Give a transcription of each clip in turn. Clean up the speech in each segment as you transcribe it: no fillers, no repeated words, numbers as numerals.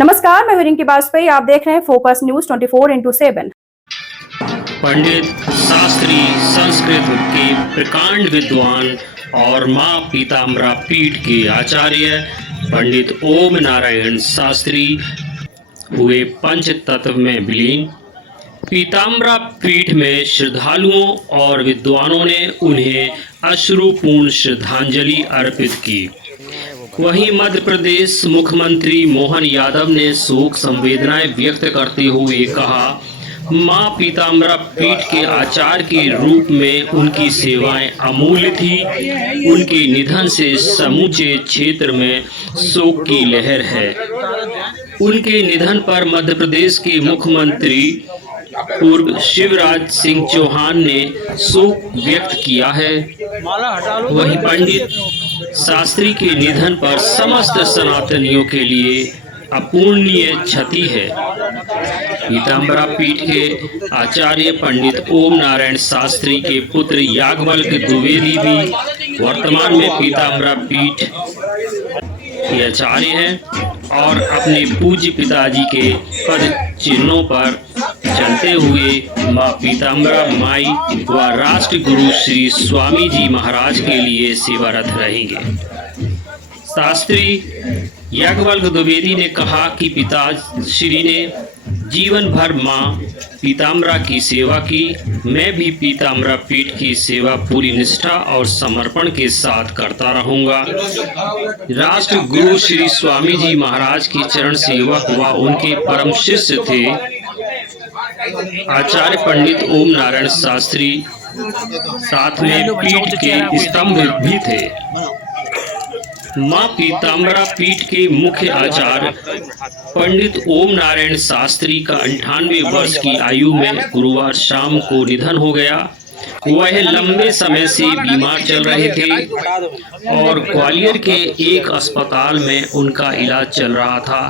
नमस्कार, मैं हूं रिंकी बाजपेयी। आप देख रहे हैं फोकस न्यूज 24x7। पंडित शास्त्री संस्कृत के प्रकांड विद्वान और मां पीताम्बरा पीठ के आचार्य पंडित ओम नारायण शास्त्री हुए पंच तत्व में विलीन। पीताम्बरा पीठ में श्रद्धालुओं और विद्वानों ने उन्हें अश्रुपूर्ण श्रद्धांजलि अर्पित की। वहीं मध्य प्रदेश मुख्यमंत्री मोहन यादव ने शोक संवेदनाएं व्यक्त करते हुए कहा, मां पीताम्बरा पीठ के आचार्य के रूप में उनकी सेवाएं अमूल्य थी। उनके निधन से समूचे क्षेत्र में शोक की लहर है। उनके निधन पर मध्य प्रदेश के मुख्यमंत्री पूर्व शिवराज सिंह चौहान ने शोक व्यक्त किया है। वहीं पंडित शास्त्री के निधन पर समस्त सनातनियों के लिए अपूर्णीय क्षति है। पीताम्बरा पीठ के आचार्य पंडित ओम नारायण शास्त्री के पुत्र याज्ञवल्क्य द्विवेदी भी वर्तमान में पीताम्बरा पीठ के आचार्य हैं और अपने पूज्य पिताजी के पद चिन्हों पर चलते हुए मां पीताम्बरा माई व राष्ट्र गुरु श्री स्वामी जी महाराज के लिए सेवारत रहेंगे। शास्त्री याज्ञवल्क्य द्विवेदी ने कहा कि पिताश्री ने जीवन भर मां पीताम्बरा की सेवा की। मैं भी पीताम्बरा पीठ की सेवा पूरी निष्ठा और समर्पण के साथ करता रहूंगा। राष्ट्र गुरु श्री स्वामी जी महाराज के चरण सेवक व उनके परम शिष्य थे आचार्य पंडित ओम नारायण शास्त्री, साथ में पीठ के स्तंभ भी थे। मां पीताम्बरा पीठ के मुख्य आचार्य पंडित ओम नारायण शास्त्री का 98 वर्ष की आयु में गुरुवार शाम को निधन हो गया। वह लंबे समय से बीमार चल रहे थे और ग्वालियर के एक अस्पताल में उनका इलाज चल रहा था।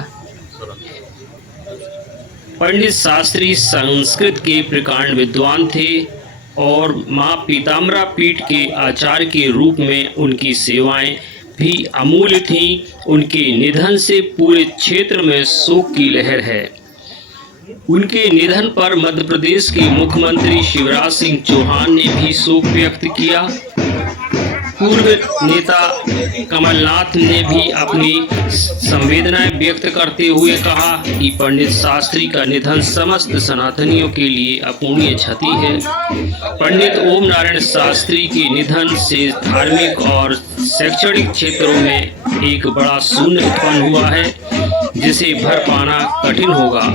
पंडित शास्त्री संस्कृत के प्रकांड विद्वान थे और मां पीताम्बरा पीठ के आचार्य के रूप में उनकी सेवाएं भी अमूल्य थीं। उनके निधन से पूरे क्षेत्र में शोक की लहर है। उनके निधन पर मध्य प्रदेश के मुख्यमंत्री शिवराज सिंह चौहान ने भी शोक व्यक्त किया। पूर्व नेता कमलनाथ ने भी अपनी संवेदनाएं व्यक्त करते हुए कहा कि पंडित शास्त्री का निधन समस्त सनातनियों के लिए अपूर्णीय क्षति है। पंडित ओम नारायण शास्त्री के निधन से धार्मिक और शैक्षणिक क्षेत्रों में एक बड़ा शून्य उत्पन्न हुआ है, जिसे भर पाना कठिन होगा।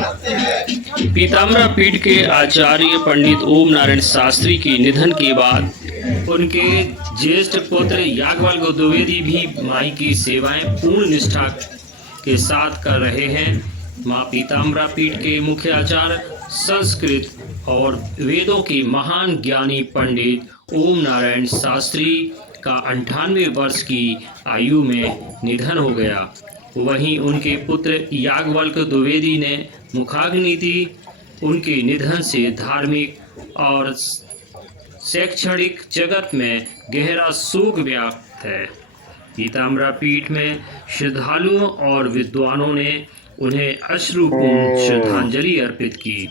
पीताम्बरा पीठ के आचार्य पंडित ओम नारायण शास्त्री के निधन के बाद उनके ज्येष्ठ पुत्र याज्ञवल्क्य द्विवेदी भी माई की सेवाएं पूर्ण निष्ठा के साथ कर रहे हैं। मां पीताम्बरा पीठ के मुख्य आचार्य संस्कृत और वेदों के महान ज्ञानी पंडित ओम नारायण शास्त्री का 98 वर्ष की आयु में निधन हो गया। वहीं उनके पुत्र याज्ञवल्क्य द्विवेदी ने मुखाग्नि दी। उनके निधन से धार्मिक और शैक्षणिक जगत में गहरा शोक व्याप्त है। पीताम्बरा पीठ में श्रद्धालुओं और विद्वानों ने उन्हें अश्रुपूर्ण श्रद्धांजलि अर्पित की।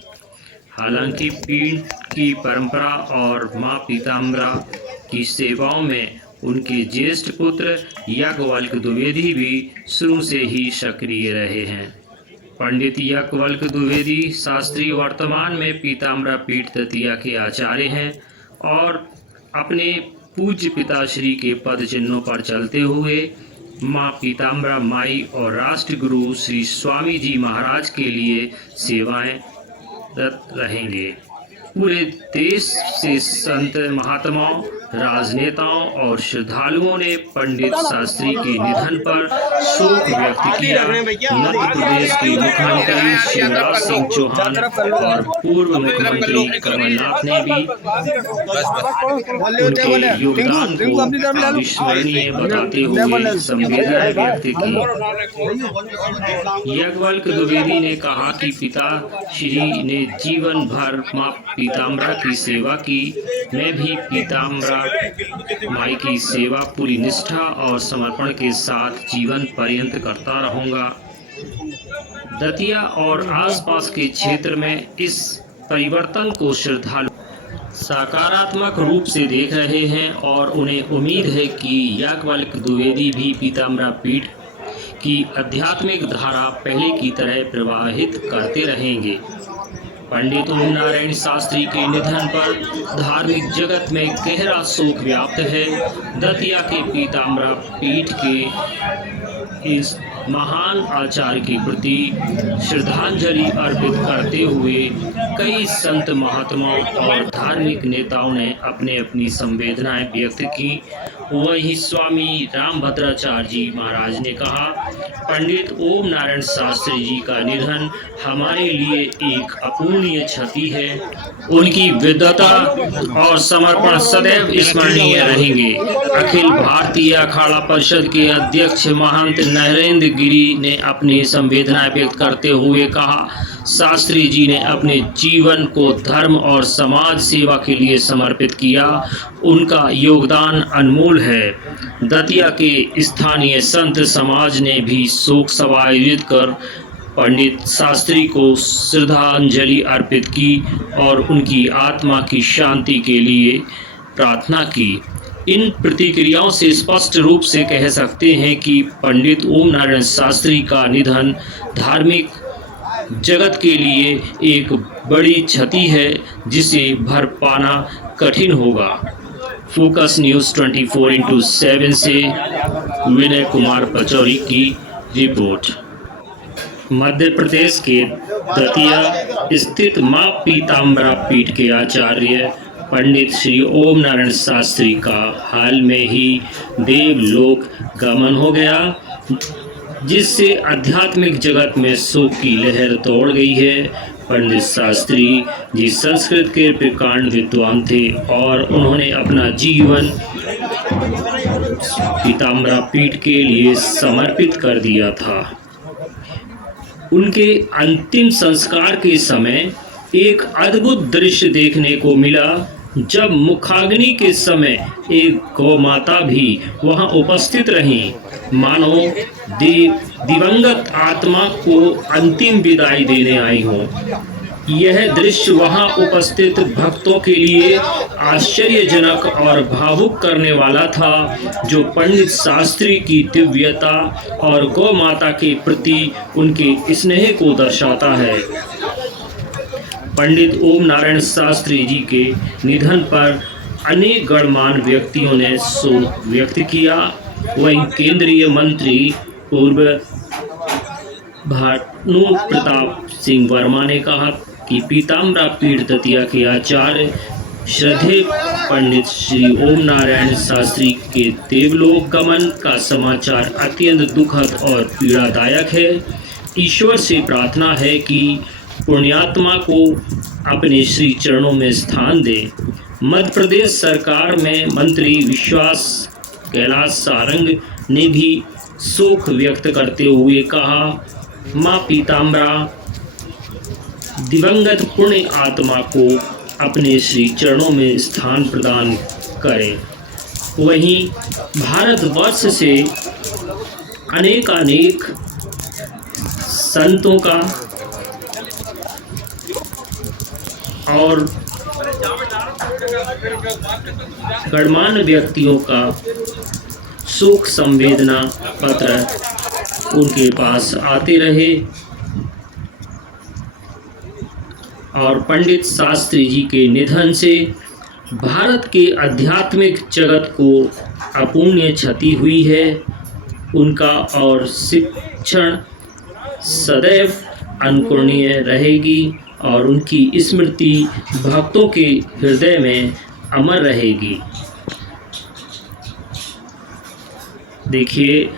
हालांकि पीठ की परंपरा और मां पीताम्बरा की सेवाओं में उनके ज्येष्ठ पुत्र याज्ञवल्क्य द्विवेदी भी शुरू से ही सक्रिय रहे हैं। पंडित याज्ञवल्क्य द्विवेदी शास्त्री वर्तमान में पीताम्बरा पीठ तृतीया के आचार्य हैं और अपने पूज्य पिताश्री के पद चिन्हों पर चलते हुए मां पीताम्बरा माई और राष्ट्र गुरु श्री स्वामी जी महाराज के लिए सेवाएं रत रहेंगे। पूरे देश से संत महात्माओं, राजनेताओं और श्रद्धालुओं ने पंडित शास्त्री के निधन पर शोक व्यक्त किया। मध्य प्रदेश के मुख्यमंत्री शिवराज सिंह चौहान और पूर्व मुख्यमंत्री कमलनाथ ने भी उनके योगदान को अविस्मरणीय बताते हुए संवेदनाएं व्यक्त की। याज्ञवल्क्य द्विवेदी ने कहा कि पिताश्री ने जीवन भर मां पीताम्बरा की सेवा की। मैं भी पीताम्बरा माई की सेवा पूरी निष्ठा और समर्पण के साथ जीवन पर्यंत करता रहूंगा। दतिया और आसपास के क्षेत्र में इस परिवर्तन को श्रद्धालु सकारात्मक रूप से देख रहे हैं और उन्हें उम्मीद है कि याज्ञवल्क्य द्विवेदी भी पीताम्बरा पीठ की आध्यात्मिक धारा पहले की तरह प्रवाहित करते रहेंगे। पंडित ओम नारायण शास्त्री के निधन पर धार्मिक जगत में गहरा शोक व्याप्त है। दतिया के पीताम्बरा पीठ के इस महान आचार्य के प्रति श्रद्धांजलि अर्पित करते हुए कई संत महात्माओं और धार्मिक नेताओं ने अपने अपनी संवेदनाएं व्यक्त की। वहीं स्वामी रामभद्राचार्य जी महाराज ने कहा, पंडित ओम नारायण शास्त्री जी का निधन हमारे लिए एक अपूर्णीय क्षति है। उनकी विद्वता और समर्पण सदैव स्मरणीय रहेंगे। अखिल भारतीय अखाड़ा परिषद के अध्यक्ष महंत नरेंद्र गिरी ने अपनी संवेदनाएं व्यक्त करते हुए कहा, शास्त्री जी ने अपने जीवन को धर्म और समाज सेवा के लिए समर्पित किया। उनका योगदान अनमोल है। दतिया के स्थानीय संत समाज ने भी शोक सभा आयोजित कर पंडित शास्त्री को श्रद्धांजलि अर्पित की और उनकी आत्मा की शांति के लिए प्रार्थना की। इन प्रतिक्रियाओं से स्पष्ट रूप से कह सकते हैं कि पंडित ओम नारायण शास्त्री का निधन धार्मिक जगत के लिए एक बड़ी क्षति है, जिसे भर पाना कठिन होगा। फोकस न्यूज़ 24/7 से विनय कुमार पचौरी की रिपोर्ट। मध्य प्रदेश के दतिया स्थित मां पीताम्बरा पीठ के आचार्य पंडित श्री ओम नारायण शास्त्री का हाल में ही देवलोक गमन हो गया, जिससे आध्यात्मिक जगत में शोक की लहर दौड़ गई है। पंडित शास्त्री जी संस्कृत के प्रकांड विद्वान थे और उन्होंने अपना जीवन पीताम्बरा पीठ के लिए समर्पित कर दिया था। उनके अंतिम संस्कार के समय एक अद्भुत दृश्य देखने को मिला, जब मुखाग्नि के समय एक गौमाता भी वहां उपस्थित रही, मानो दिवंगत आत्मा को अंतिम विदाई देने आई हो। यह दृश्य वहां उपस्थित भक्तों के लिए आश्चर्यजनक और भावुक करने वाला था, जो पंडित शास्त्री की दिव्यता और गौ माता के प्रति उनके स्नेह को दर्शाता है। पंडित ओम नारायण शास्त्री जी के निधन पर अनेक गणमान्य व्यक्तियों ने शोक व्यक्त किया। वहीं केंद्रीय मंत्री पूर्व भानु प्रताप सिंह वर्मा ने कहा कि पीताम्बरा पीठ दतिया के आचार्य श्रद्धेय पंडित श्री ओम नारायण शास्त्री के देवलोक गमन का समाचार अत्यंत दुखद और पीड़ादायक है। ईश्वर से प्रार्थना है कि पुण्यात्मा को अपने श्री चरणों में स्थान दे। मध्य प्रदेश सरकार में मंत्री विश्वास कैलाश सारंग ने भी शोक व्यक्त करते हुए कहा, मां पीताम्बरा दिवंगत पुण्य आत्मा को अपने श्री चरणों में स्थान प्रदान करें। वहीं भारतवर्ष से अनेक संतों का और गणमान्य व्यक्तियों का शोक संवेदना पत्र उनके पास आते रहे और पंडित शास्त्री जी के निधन से भारत के आध्यात्मिक जगत को अपूर्णीय क्षति हुई है। उनका और शिक्षण सदैव अनुकरणीय रहेगी और उनकी स्मृति भक्तों के हृदय में अमर रहेगी। देखिए,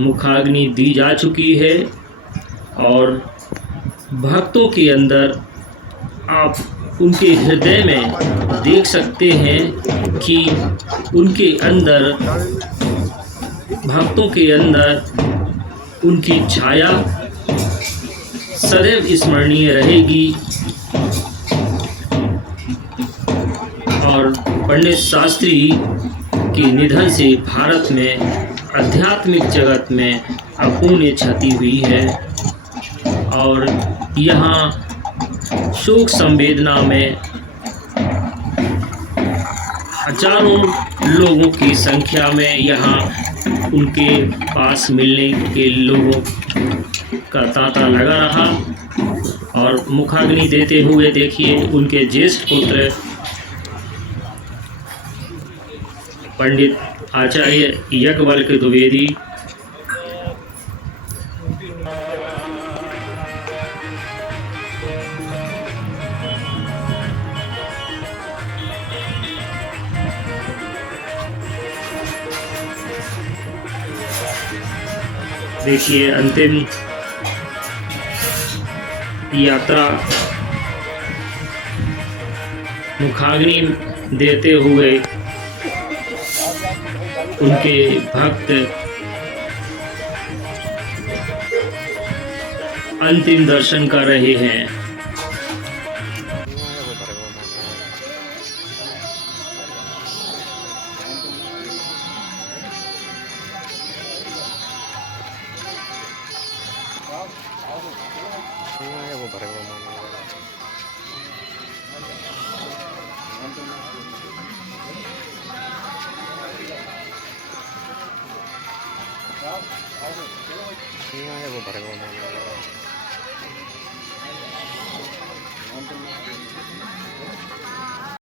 मुखाग्नि दी जा चुकी है और भक्तों के अंदर आप उनके हृदय में देख सकते हैं कि उनके अंदर, भक्तों के अंदर उनकी छाया सदैव स्मरणीय रहेगी। और पंडित शास्त्री के निधन से भारत में आध्यात्मिक जगत में अपूर्णीय क्षति हुई है। और यहाँ शोक संवेदना में हजारों लोगों की संख्या में यहाँ उनके पास मिलने के लोगों का तांता लगा रहा। और मुखाग्नि देते हुए देखिए उनके ज्येष्ठ पुत्र पंडित आचार्य यज्ञवल्क द्विवेदी। देखिए अंतिम यात्रा मुखाग्नि देते हुए उनके भक्त अंतिम दर्शन कर रहे हैं।